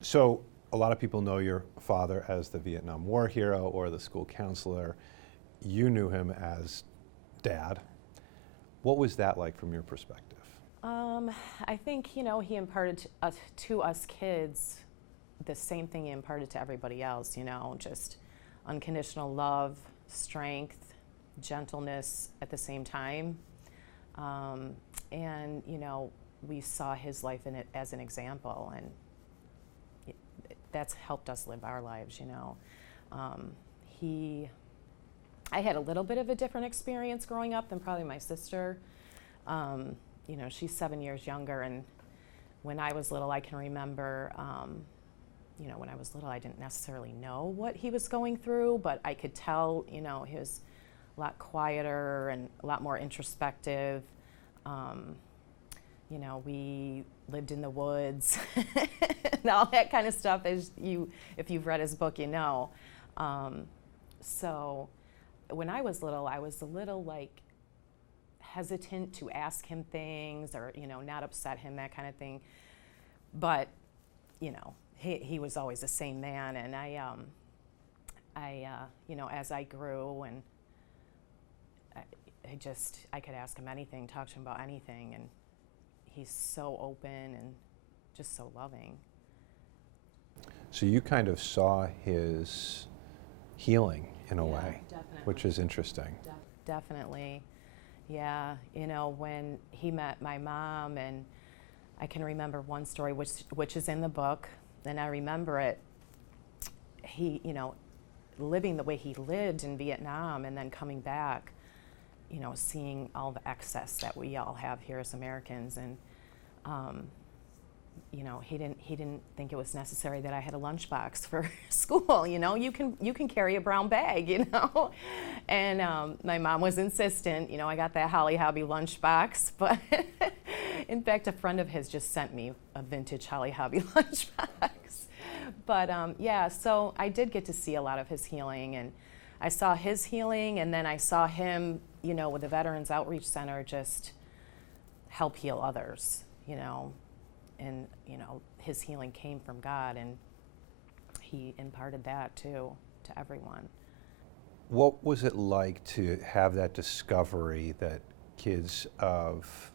So a lot of people know your father as the Vietnam War hero or the school counselor. You knew him as Dad. What was that like from your perspective? I think, he imparted to us kids the same thing he imparted to everybody else, just unconditional love, strength, gentleness at the same time. And, we saw his life in it as an example, and that's helped us live our lives, I had a little bit of a different experience growing up than probably my sister. She's 7 years younger, and when I was little, I can remember, when I was little, I didn't necessarily know what he was going through, but I could tell, he was a lot quieter and a lot more introspective. We lived in the woods and all that kind of stuff, if you've read his book, So when I was little, I was a little hesitant to ask him things or, not upset him, that kind of thing. But, he was always the same man. And as I grew, and I could ask him anything, talk to him about anything. And he's so open and just so loving. So you kind of saw his healing in a way, definitely. which is interesting. Definitely. Yeah, when he met my mom, and I can remember one story which is in the book, and I remember it, he, living the way he lived in Vietnam and then coming back, seeing all the excess that we all have here as Americans, and he didn't think it was necessary that I had a lunchbox for school. You can carry a brown bag. And my mom was insistent. I got that Holly Hobby lunchbox, but in fact, a friend of his just sent me a vintage Holly Hobby lunchbox. But so I did get to see a lot of his healing, and I saw his healing, and then I saw him, with the Veterans Outreach Center, just help heal others, and, his healing came from God, and he imparted that too to everyone. What was it like to have that discovery that kids of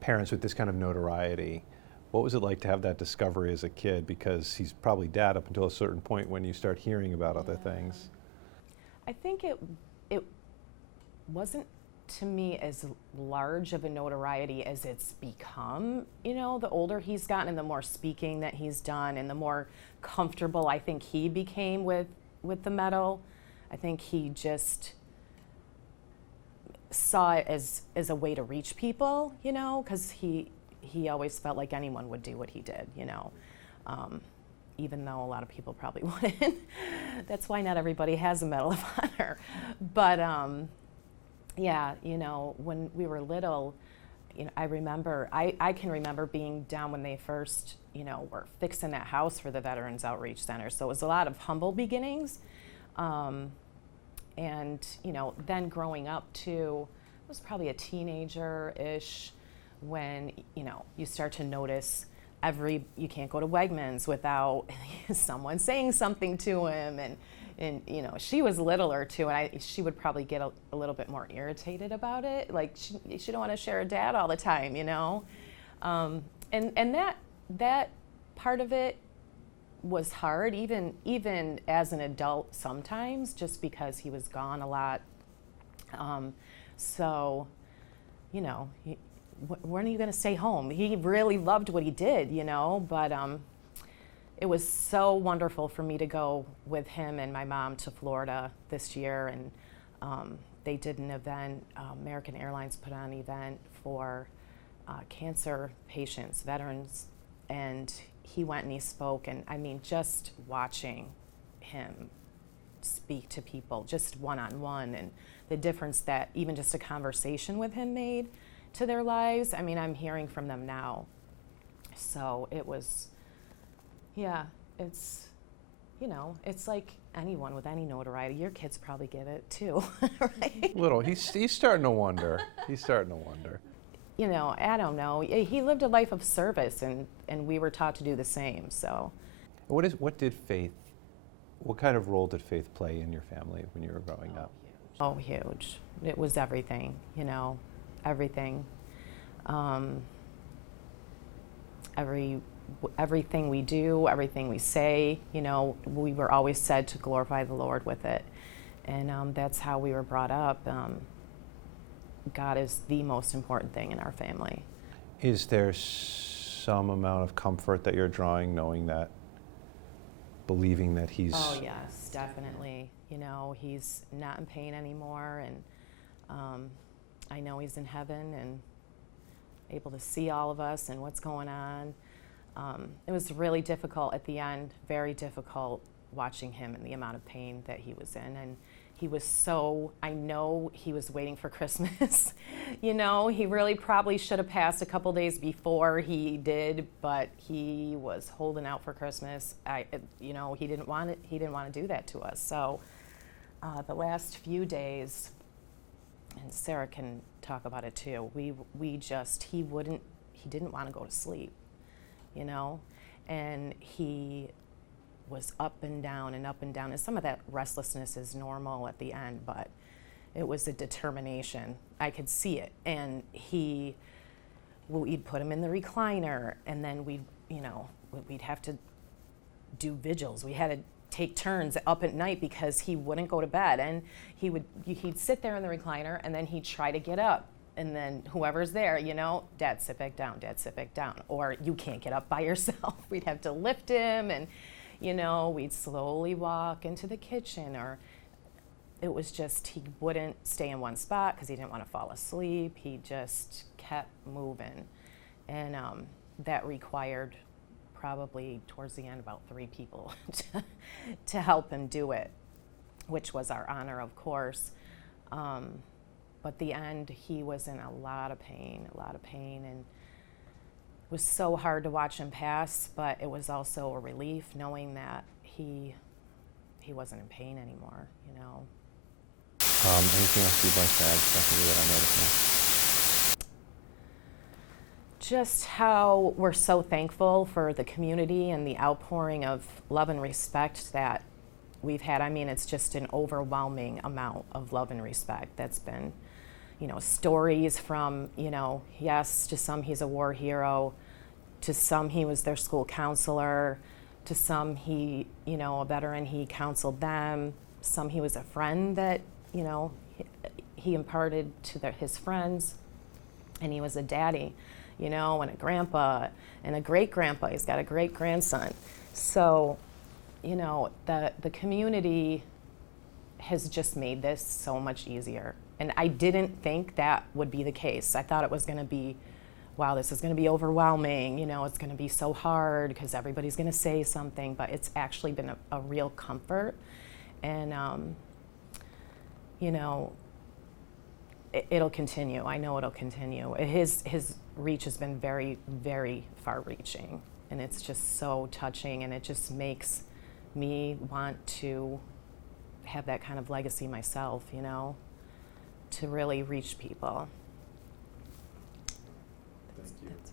parents with this kind of notoriety, what was it like to have that discovery as a kid? Because he's probably Dad up until a certain point when you start hearing about other things. I think it wasn't, to me, as large of a notoriety as it's become, the older he's gotten and the more speaking that he's done and the more comfortable I think he became with the medal. I think he just saw it as a way to reach people, because he always felt like anyone would do what he did, even though a lot of people probably wouldn't. That's why not everybody has a Medal of Honor. But when we were little, I remember, I can remember being down when they first, were fixing that house for the Veterans Outreach Center. So it was a lot of humble beginnings. And, then growing up too, I was probably a teenager-ish when, you start to notice you can't go to Wegmans without someone saying something to him. And she was littler too, and she would probably get a little bit more irritated about it. Like she don't want to share a dad all the time, and that part of it was hard, even as an adult sometimes, just because he was gone a lot. When are you going to stay home? He really loved what he did, but it was so wonderful for me to go with him and my mom to Florida this year, and they did an event, American Airlines put on an event for cancer patients, veterans, and he went and he spoke, and I mean, just watching him speak to people, just one-on-one, and the difference that even just a conversation with him made to their lives. I mean, I'm hearing from them now. So it was, it's, it's like anyone with any notoriety. Your kids probably get it too, right? Little, he's starting to wonder. He's starting to wonder. you know, I don't know. He lived a life of service, and we were taught to do the same. So, What did faith, what kind of role did faith play in your family when you were growing up? oh, huge. It was everything, you know, everything. Everything we do, everything we say, you know, we were always said to glorify the Lord with it. And that's how we were brought up. God is the most important thing in our family. Is there some amount of comfort that you're drawing knowing that, believing that he's... Oh, yes, definitely. You know, he's not in pain anymore, and I know he's in heaven and able to see all of us and what's going on. It was really difficult at the end, very difficult watching him and the amount of pain that he was in. And he was so, I know he was waiting for Christmas. You know, he really probably should have passed a couple days before he did, but he was holding out for Christmas. You know, he didn't want it. He didn't want to do that to us. So the last few days, and Sarah can talk about it too, he didn't want to go to sleep, you know, and he was up and down and up and down. And some of that restlessness is normal at the end, but it was a determination. I could see it. And we'd put him in the recliner, and then we'd have to do vigils. We had to take turns up at night because he wouldn't go to bed. And he'd sit there in the recliner, and then he'd try to get up. And then whoever's there, you know, Dad, sit back down, Dad, sit back down. Or you can't get up by yourself. We'd have to lift him, and you know, we'd slowly walk into the kitchen, or it was just, he wouldn't stay in one spot because he didn't want to fall asleep. He just kept moving. And that required probably towards the end about 3 people to help him do it, which was our honor, of course. But the end, he was in a lot of pain, and it was so hard to watch him pass, but it was also a relief knowing that he wasn't in pain anymore, you know. Anything else you'd like to add, Stephanie, that I'm noticing? Just how we're so thankful for the community and the outpouring of love and respect that we've had. I mean, it's just an overwhelming amount of love and respect that's been, you know, stories from, you know, yes, to some he's a war hero, to some he was their school counselor, to some he, you know, a veteran, he counseled them, some he was a friend that, you know, he imparted to his friends, and he was a daddy, you know, and a grandpa, and a great-grandpa. He's got a great-grandson. So, you know, the community has just made this so much easier. And I didn't think that would be the case. I thought it was going to be, wow, this is going to be overwhelming. You know, it's going to be so hard because everybody's going to say something. But it's actually been a real comfort. And, you know, it'll continue. I know it'll continue. His reach has been very, very far-reaching. And it's just so touching. And it just makes me want to have that kind of legacy myself, you know, to really reach people. Thank you. That's